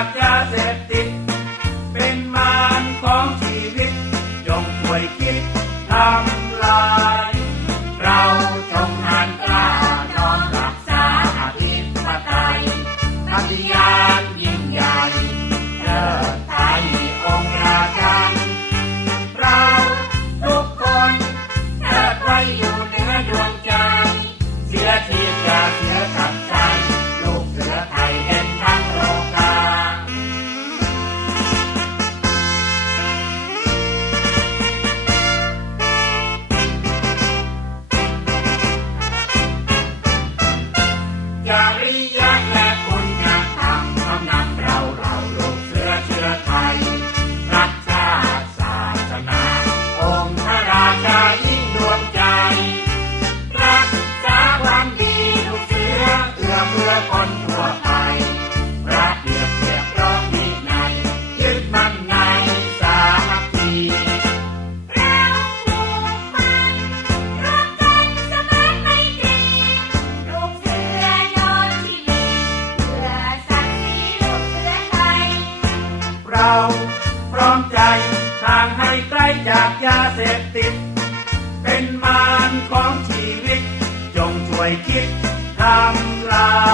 ากยาเสพติด เป็นมารของชีวิต จงช่วยคิดทำ ราพร้อมใจทางให้ใกล้จากยาเสพติด เป็นมารของชีวิต จงช่วยคิดทำลาย